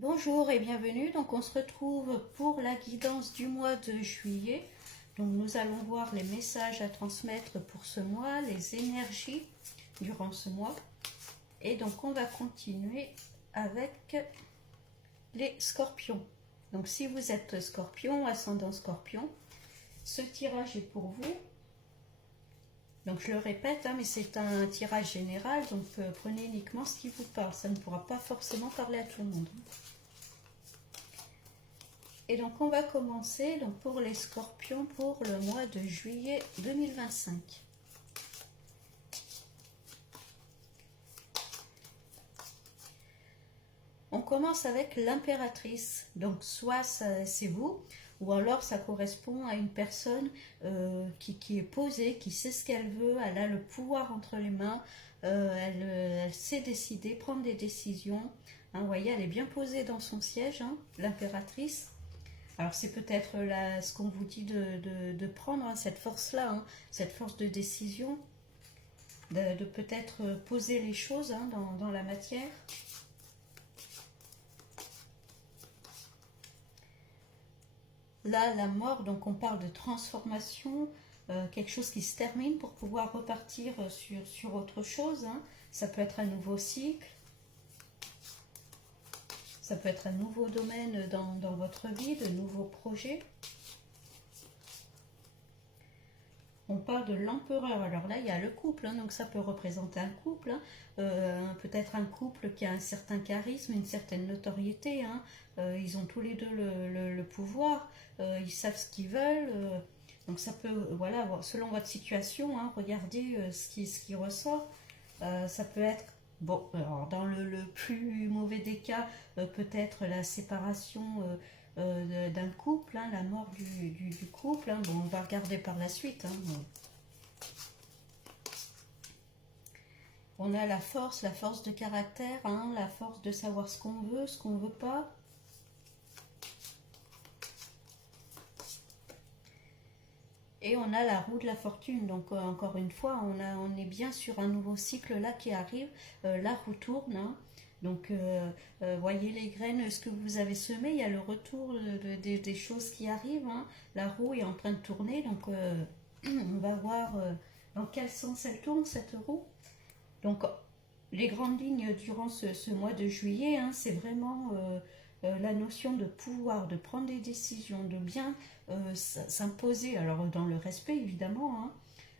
Bonjour et bienvenue. Donc on se retrouve pour la guidance du mois de juillet. Donc nous allons voir les messages à transmettre pour ce mois, les énergies durant ce mois. Et donc on va continuer avec les scorpions. Donc si vous êtes scorpion, ascendant scorpion, ce tirage est pour vous. Donc je le répète, mais c'est un tirage général, donc prenez uniquement ce qui vous parle. Ça ne pourra pas forcément parler à tout le monde. Et donc on va commencer donc, pour les scorpions pour le mois de juillet 2025. On commence avec l'impératrice. Donc soit c'est vous, ou alors ça correspond à une personne qui est posée, qui sait ce qu'elle veut, elle a le pouvoir entre les mains, elle sait décider, prendre des décisions. Vous voyez, elle est bien posée dans son siège, l'impératrice. Alors c'est peut-être ce qu'on vous dit de prendre, cette force-là, cette force de décision, de peut-être poser les choses dans la matière. Là, la mort, donc on parle de transformation, quelque chose qui se termine pour pouvoir repartir sur autre chose. Ça peut être un nouveau cycle, ça peut être un nouveau domaine dans votre vie, de nouveaux projets. On parle de l'empereur. Alors là, il y a le couple, donc ça peut représenter un couple, peut-être un couple qui a un certain charisme, une certaine notoriété. Ils ont tous les deux le pouvoir, ils savent ce qu'ils veulent. Donc ça peut, voilà, selon votre situation, regardez ce qui ressort. Ça peut être, bon, alors dans le plus mauvais des cas, peut-être la séparation d'un couple, la mort du couple. Bon, on va regarder par la suite. On a la force de caractère, la force de savoir ce qu'on veut pas. Et on a la roue de la fortune. Donc encore une fois, on est bien sur un nouveau cycle là qui arrive. La roue tourne. Donc, voyez les graines, ce que vous avez semé, il y a le retour des choses qui arrivent. La roue est en train de tourner, donc on va voir dans quel sens elle tourne, cette roue. Donc, les grandes lignes durant ce mois de juillet, c'est vraiment la notion de pouvoir, de prendre des décisions, de bien s'imposer, alors dans le respect évidemment,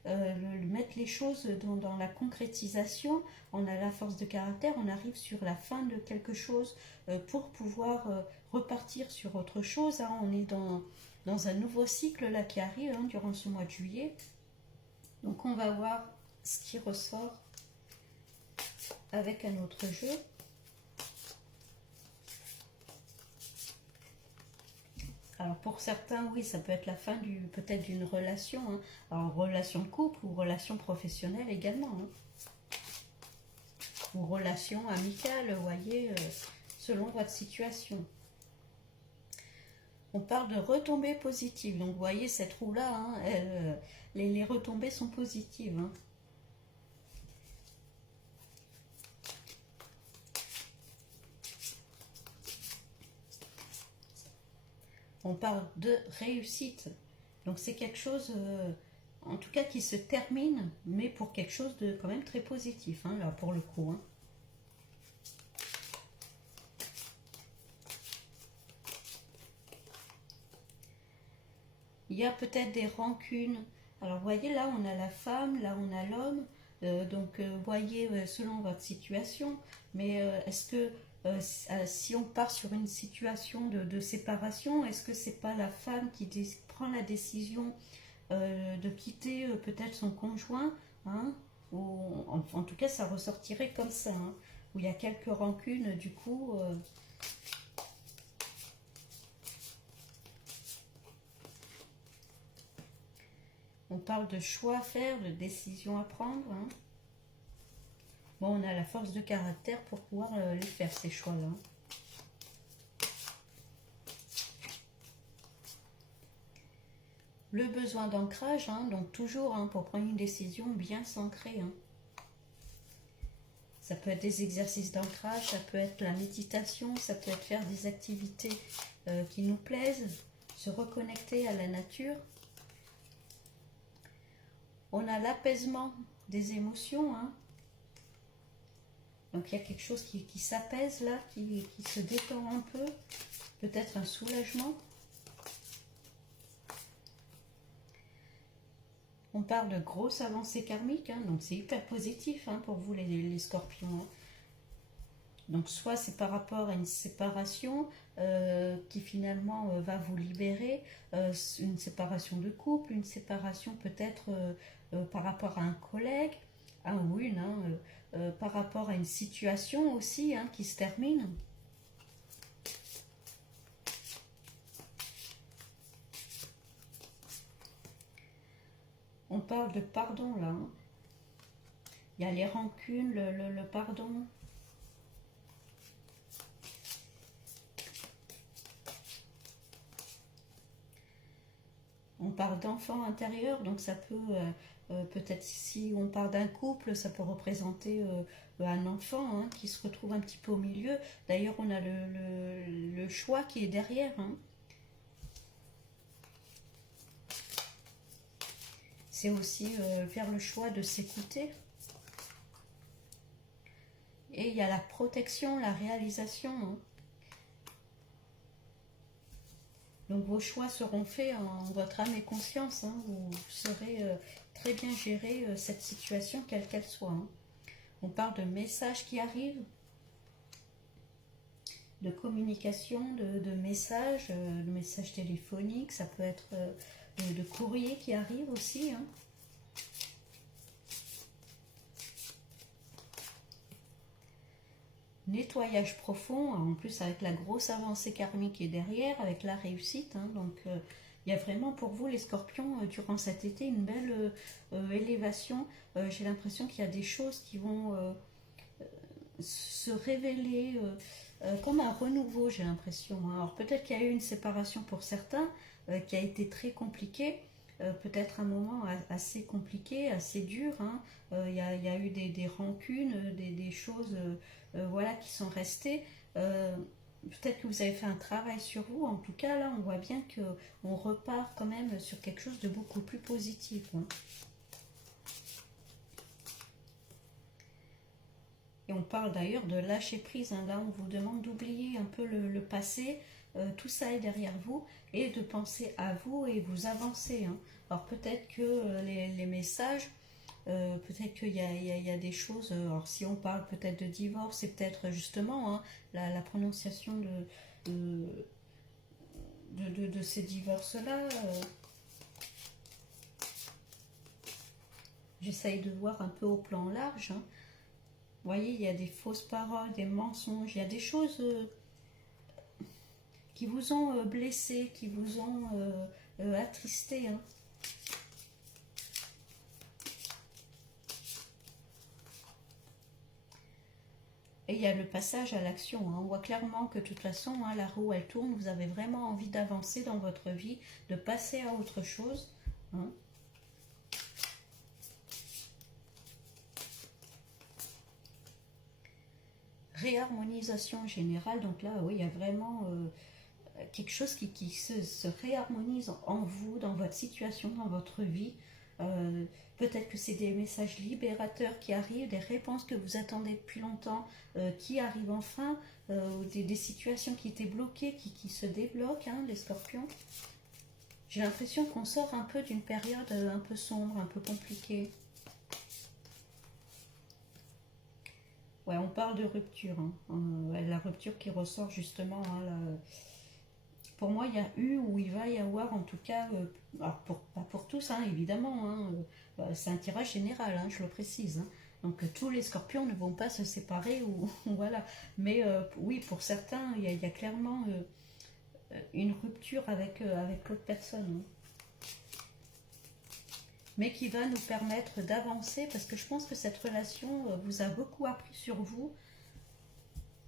mettre les choses dans la concrétisation. On a la force de caractère, on arrive sur la fin de quelque chose pour pouvoir repartir sur autre chose. On est dans un nouveau cycle là qui arrive durant ce mois de juillet. Donc on va voir ce qui ressort avec un autre jeu. Alors pour certains, oui, ça peut être la fin peut-être d'une relation, alors relation de couple ou relation professionnelle également, ou relation amicale, vous voyez, selon votre situation. On parle de retombées positives, donc vous voyez cette roue-là, les retombées sont positives. On parle de réussite. Donc c'est quelque chose, en tout cas, qui se termine, mais pour quelque chose de quand même très positif, là, pour le coup. Il y a peut-être des rancunes. Alors, vous voyez, là, on a la femme, là, on a l'homme. Donc, voyez, selon votre situation. Mais est-ce que si on part sur une situation de séparation, est-ce que c'est pas la femme qui prend la décision de quitter peut-être son conjoint, ou en tout cas ça ressortirait comme ça, où il y a quelques rancunes du coup. On parle de choix à faire, de décisions à prendre. Bon, on a la force de caractère pour pouvoir les faire, ces choix-là. Le besoin d'ancrage, donc toujours pour prendre une décision bien s'ancrer. Ça peut être des exercices d'ancrage, ça peut être la méditation, ça peut être faire des activités qui nous plaisent, se reconnecter à la nature. On a l'apaisement des émotions, hein. Donc il y a quelque chose qui s'apaise là, qui se détend un peu, peut-être un soulagement. On parle de grosses avancées karmiques, hein, donc c'est hyper positif hein, pour vous les scorpions. Hein. Donc soit c'est par rapport à une séparation qui finalement va vous libérer, une séparation de couple, une séparation peut-être par rapport à un collègue, un ou une, hein, par rapport à une situation aussi hein, qui se termine. On parle de pardon là. Hein. Il y a les rancunes, le pardon. On parle d'enfant intérieur, donc ça peut, peut-être si on parle d'un couple, ça peut représenter un enfant hein, qui se retrouve un petit peu au milieu. D'ailleurs, on a le choix qui est derrière. Hein. C'est aussi faire le choix de s'écouter. Et il y a la protection, la réalisation. Hein. Donc vos choix seront faits en votre âme et conscience. Hein. Vous saurez très bien gérer cette situation, quelle qu'elle soit. Hein. On parle de messages qui arrivent, de communication, de messages, de messages téléphoniques. Ça peut être de courriers qui arrivent aussi. Hein. Nettoyage profond, en plus avec la grosse avancée karmique qui est derrière, avec la réussite. Hein, donc il y a vraiment pour vous les scorpions durant cet été une belle élévation. J'ai l'impression qu'il y a des choses qui vont se révéler comme un renouveau, j'ai l'impression. Hein. Alors peut-être qu'il y a eu une séparation pour certains qui a été très compliquée. Peut-être un moment assez compliqué, assez dur. Hein. Il y a eu des rancunes, des choses voilà, qui sont restées. Peut-être que vous avez fait un travail sur vous. En tout cas, là, on voit bien qu'on repart quand même sur quelque chose de beaucoup plus positif. Hein. Et on parle d'ailleurs de lâcher prise. Hein. Là, on vous demande d'oublier un peu le passé. Tout ça est derrière vous et de penser à vous et vous avancer. Hein. Alors peut-être que les messages, peut-être qu'il y a des choses, alors si on parle peut-être de divorce, c'est peut-être justement hein, la prononciation de ces divorces-là. J'essaye de voir un peu au plan large. Hein. Vous voyez, il y a des fausses paroles, des mensonges, il y a des choses qui vous ont blessé, qui vous ont attristé. Hein. Et il y a le passage à l'action. Hein. On voit clairement que de toute façon, hein, la roue, elle tourne. Vous avez vraiment envie d'avancer dans votre vie, de passer à autre chose. Hein. Réharmonisation générale. Donc là, oui, il y a vraiment quelque chose qui se réharmonise en vous, dans votre situation, dans votre vie. Peut-être que c'est des messages libérateurs qui arrivent, des réponses que vous attendez depuis longtemps qui arrivent enfin, des situations qui étaient bloquées, qui se débloquent, hein, les scorpions. J'ai l'impression qu'on sort un peu d'une période un peu sombre, un peu compliquée. Ouais, on parle de rupture. Hein. La rupture qui ressort justement. Hein, pour moi, il y a eu ou il va y avoir en tout cas, alors pas pour tous hein, évidemment, hein, c'est un tirage général, hein, je le précise. Hein. Donc tous les scorpions ne vont pas se séparer ou voilà. Mais oui, pour certains, il y a clairement une rupture avec l'autre personne. Hein. Mais qui va nous permettre d'avancer parce que je pense que cette relation vous a beaucoup appris sur vous,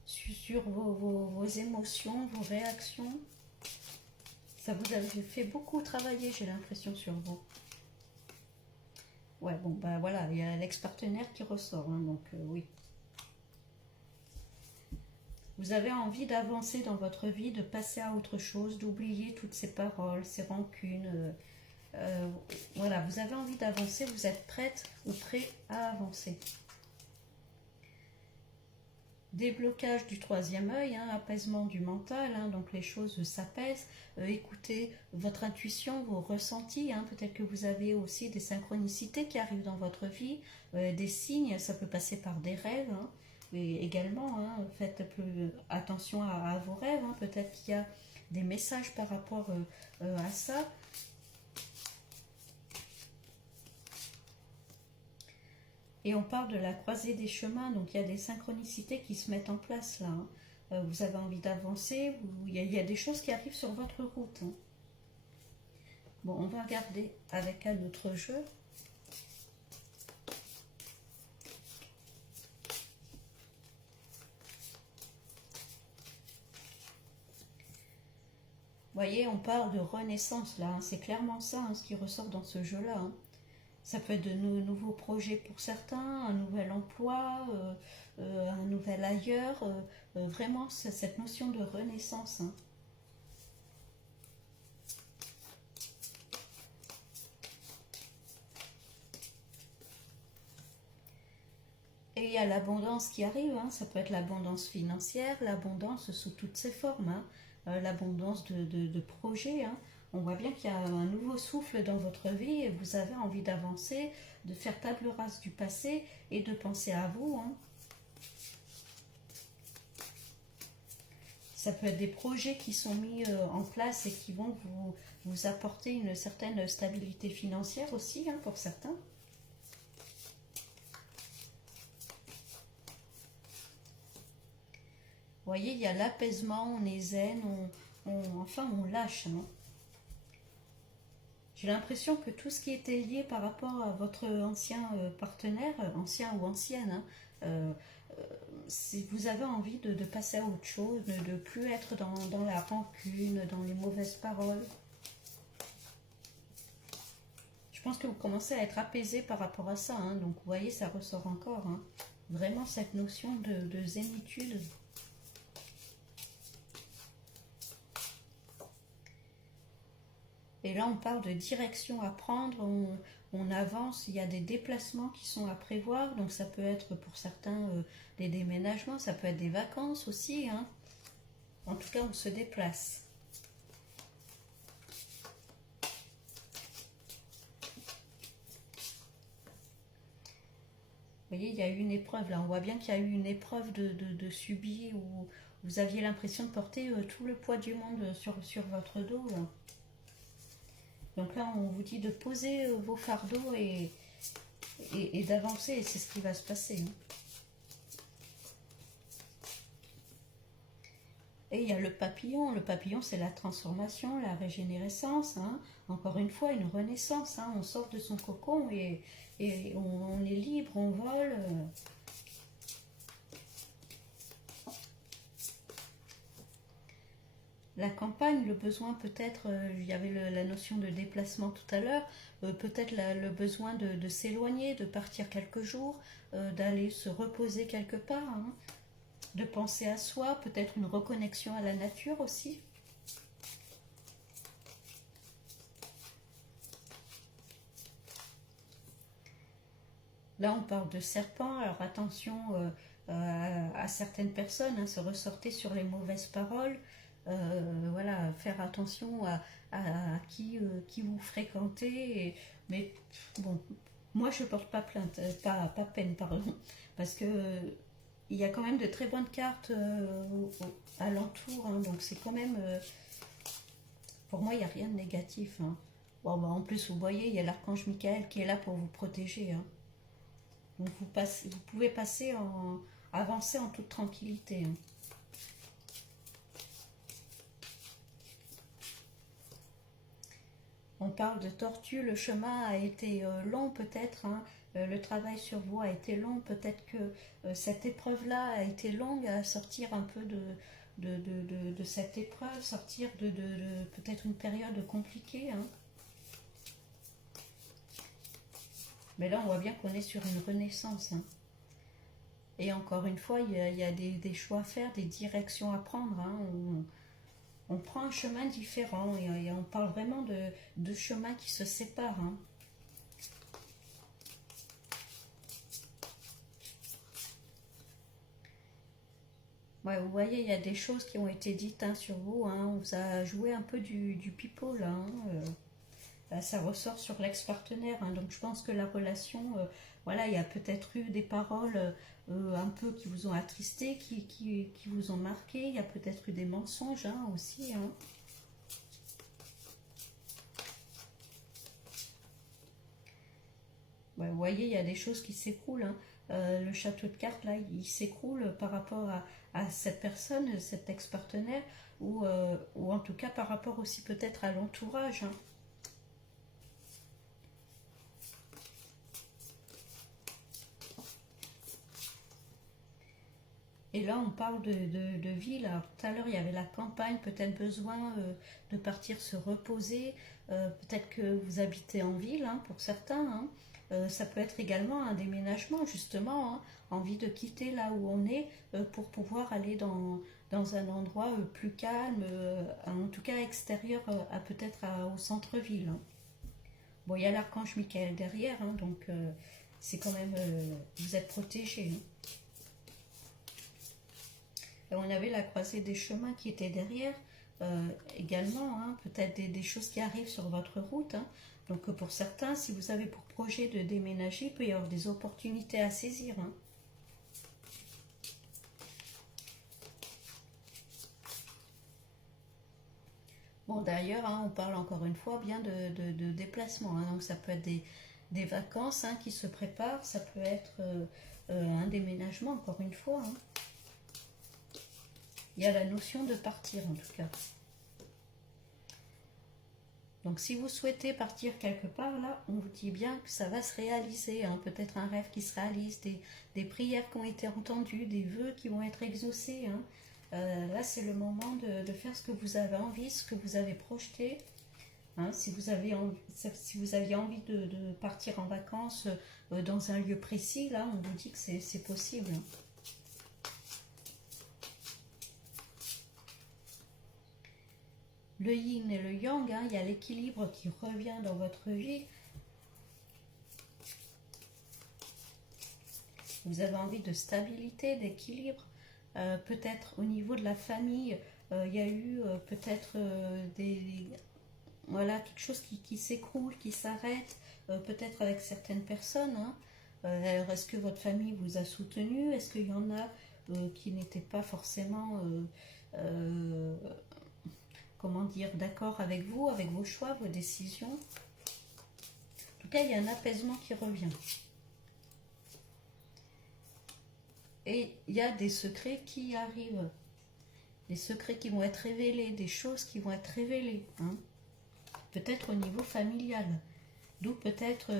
sur vos émotions, vos réactions. Ça vous a fait beaucoup travailler, j'ai l'impression, sur vous. Ouais, bon, bah voilà, il y a l'ex-partenaire qui ressort, hein, donc oui. Vous avez envie d'avancer dans votre vie, de passer à autre chose, d'oublier toutes ces paroles, ces rancunes. Voilà, vous avez envie d'avancer, vous êtes prête ou prêt à avancer. Déblocage du troisième œil, hein, apaisement du mental, hein, donc les choses s'apaisent. Écoutez votre intuition, vos ressentis, hein, peut-être que vous avez aussi des synchronicités qui arrivent dans votre vie, des signes, ça peut passer par des rêves, hein, et également, hein, faites plus attention à vos rêves, hein, peut-être qu'il y a des messages par rapport à ça. Et on parle de la croisée des chemins, donc il y a des synchronicités qui se mettent en place là. Hein. Vous avez envie d'avancer, il y a des choses qui arrivent sur votre route. Hein. Bon, on va regarder avec un autre jeu. Vous voyez, on parle de renaissance là, hein. C'est clairement ça, hein, ce qui ressort dans ce jeu-là. Hein. Ça peut être de nouveaux projets pour certains, un nouvel emploi, un nouvel ailleurs. Vraiment, c'est cette notion de renaissance. Hein. Et il y a l'abondance qui arrive. Hein. Ça peut être l'abondance financière, l'abondance sous toutes ses formes. Hein. L'abondance de projets. Hein. On voit bien qu'il y a un nouveau souffle dans votre vie et vous avez envie d'avancer, de faire table rase du passé et de penser à vous. Hein. Ça peut être des projets qui sont mis en place et qui vont vous apporter une certaine stabilité financière aussi, hein, pour certains. Vous voyez, il y a l'apaisement, on est zen, enfin on lâche. Hein. J'ai l'impression que tout ce qui était lié par rapport à votre ancien partenaire, ancien ou ancienne, hein, si vous avez envie de passer à autre chose, de ne plus être dans la rancune, dans les mauvaises paroles. Je pense que vous commencez à être apaisé par rapport à ça. Hein, donc vous voyez, ça ressort encore. Hein, vraiment cette notion de zénitude. Et là, on parle de direction à prendre, on avance, il y a des déplacements qui sont à prévoir, donc ça peut être pour certains des déménagements, ça peut être des vacances aussi. Hein. En tout cas, on se déplace. Vous voyez, il y a eu une épreuve là, on voit bien qu'il y a eu une épreuve de subie où vous aviez l'impression de porter tout le poids du monde sur votre dos. Là. Donc là, on vous dit de poser vos fardeaux et d'avancer, et c'est ce qui va se passer. Hein. Et il y a le papillon. Le papillon, c'est la transformation, la régénérescence. Hein. Encore une fois, une renaissance. Hein. On sort de son cocon et on est libre, on vole. La campagne, le besoin peut-être, il y avait la notion de déplacement tout à l'heure, peut-être le besoin de s'éloigner, de partir quelques jours, d'aller se reposer quelque part, hein, de penser à soi, peut-être une reconnexion à la nature aussi. Là, on parle de serpent, alors attention à certaines personnes, hein, se ressortir sur les mauvaises paroles, voilà, faire attention à qui vous fréquentez. Mais bon, moi je porte pas plainte, pas peine, pardon, parce que il y a quand même de très bonnes cartes alentour, hein, donc c'est quand même, pour moi il n'y a rien de négatif. Hein. Bon, bah, en plus, vous voyez, il y a l'archange Michael qui est là pour vous protéger. Hein. Donc vous pouvez avancer en toute tranquillité. Hein. On parle de tortue, le chemin a été long peut-être, hein, le travail sur vous a été long, peut-être que cette épreuve-là a été longue à sortir un peu de cette épreuve, sortir de peut-être une période compliquée. Hein. Mais là, on voit bien qu'on est sur une renaissance. Hein. Et encore une fois, il y a des choix à faire, des directions à prendre, hein. On prend un chemin différent et on parle vraiment de chemins qui se séparent, hein. Ouais, vous voyez, il y a des choses qui ont été dites, hein, sur vous, hein. On vous a joué un peu du pipeau là, hein. Ça ressort sur l'ex-partenaire, hein. Donc je pense que la relation, voilà, il y a peut-être eu des paroles un peu qui vous ont attristé, qui vous ont marqué. Il y a peut-être eu des mensonges, hein, aussi, hein. Ouais, vous voyez, il y a des choses qui s'écroulent, hein. Le château de cartes, là, il s'écroule par rapport à cette personne, cet ex-partenaire, ou en tout cas par rapport aussi peut-être à l'entourage, hein. Et là, on parle de ville. Alors, tout à l'heure, il y avait la campagne, peut-être besoin de partir se reposer. Peut-être que vous habitez en ville, hein, pour certains, hein. Ça peut être également un déménagement, justement, hein. Envie de quitter là où on est pour pouvoir aller dans un endroit plus calme, en tout cas extérieur à peut-être au centre-ville, hein. Bon, il y a l'archange Michael derrière, hein, donc c'est quand même, vous êtes protégé, hein. Et on avait la croisée des chemins qui était derrière également, hein, peut-être des choses qui arrivent sur votre route, hein. Donc pour certains, si vous avez pour projet de déménager, il peut y avoir des opportunités à saisir, hein. Bon, d'ailleurs, hein, on parle encore une fois bien de déplacement, hein. Donc ça peut être des vacances, hein, qui se préparent, ça peut être un déménagement, encore une fois, hein. Il y a la notion de partir en tout cas. Donc si vous souhaitez partir quelque part, là, on vous dit bien que ça va se réaliser, hein. Peut-être un rêve qui se réalise, des prières qui ont été entendues, des vœux qui vont être exaucés, hein. Là, c'est le moment de faire ce que vous avez envie, ce que vous avez projeté, hein. Si vous aviez envie de partir en vacances dans un lieu précis, là, on vous dit que c'est possible, hein. Le yin et le yang, hein, il y a l'équilibre qui revient dans votre vie. Vous avez envie de stabilité, d'équilibre. Peut-être au niveau de la famille, il y a eu peut-être voilà, quelque chose qui s'écroule, qui s'arrête, peut-être avec certaines personnes, hein. Alors, est-ce que votre famille vous a soutenu? Est-ce qu'il y en a qui n'étaient pas forcément euh, comment dire, d'accord avec vous, avec vos choix, vos décisions? En tout cas, il y a un apaisement qui revient. Et il y a des secrets qui arrivent, des secrets qui vont être révélés, des choses qui vont être révélées, hein. Peut-être au niveau familial. D'où peut-être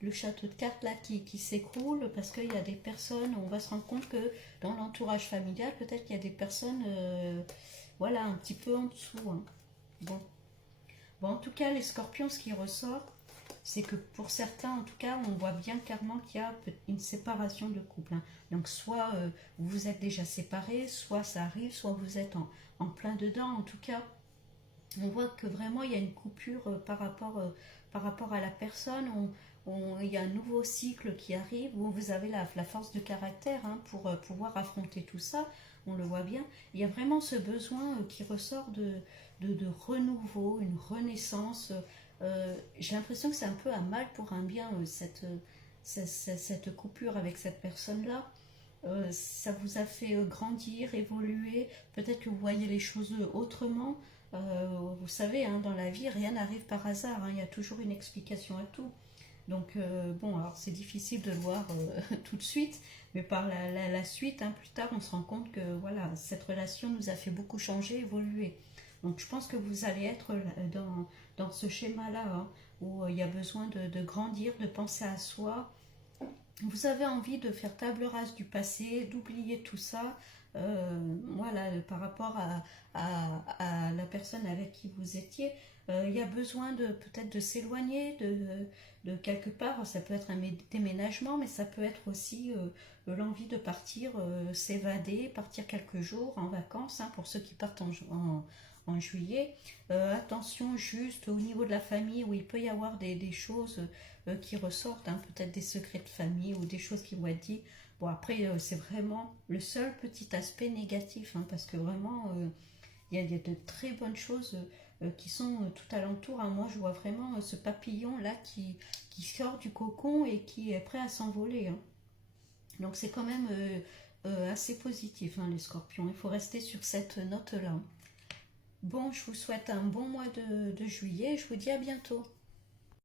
le château de cartes là qui s'écroule parce qu'il y a des personnes, on va se rendre compte que dans l'entourage familial, peut-être qu'il y a des personnes, voilà, un petit peu en dessous, hein. Bon. Bon, en tout cas, les scorpions, ce qui ressort, c'est que pour certains, en tout cas, on voit bien clairement qu'il y a une séparation de couple, hein. Donc, soit vous êtes déjà séparés, soit ça arrive, soit vous êtes en plein dedans. En tout cas, on voit que vraiment, il y a une coupure par rapport à la personne. Il y a un nouveau cycle qui arrive où vous avez la force de caractère, hein, pour pouvoir affronter tout ça. On le voit bien. Il y a vraiment ce besoin qui ressort de renouveau, une renaissance. J'ai l'impression que c'est un peu un mal pour un bien, cette coupure avec cette personne-là. Ça vous a fait grandir, évoluer. Peut-être que vous voyez les choses autrement. Vous savez, hein, dans la vie, rien n'arrive par hasard, hein. Il y a toujours une explication à tout. Donc, bon, alors c'est difficile de le voir tout de suite, mais par la suite, hein, plus tard, on se rend compte que voilà, cette relation nous a fait beaucoup changer, évoluer. Donc, je pense que vous allez être dans ce schéma-là, hein, où il y a besoin de grandir, de penser à soi. Vous avez envie de faire table rase du passé, d'oublier tout ça, voilà, par rapport à la personne avec qui vous étiez, il y a besoin de peut-être de s'éloigner de quelque part. Ça peut être un déménagement, mais ça peut être aussi l'envie de partir, s'évader, partir quelques jours en vacances, hein, pour ceux qui partent en juillet. Attention juste au niveau de la famille où il peut y avoir des choses qui ressortent, hein, peut-être des secrets de famille ou des choses qui vont être dites. Bon, après, c'est vraiment le seul petit aspect négatif, hein, parce que vraiment, il y a de très bonnes choses qui sont tout alentour. Hein. Moi, je vois vraiment ce papillon-là qui sort du cocon et qui est prêt à s'envoler. Hein. Donc, c'est quand même assez positif, hein, les scorpions. Il faut rester sur cette note-là. Bon, je vous souhaite un bon mois de juillet. Je vous dis à bientôt.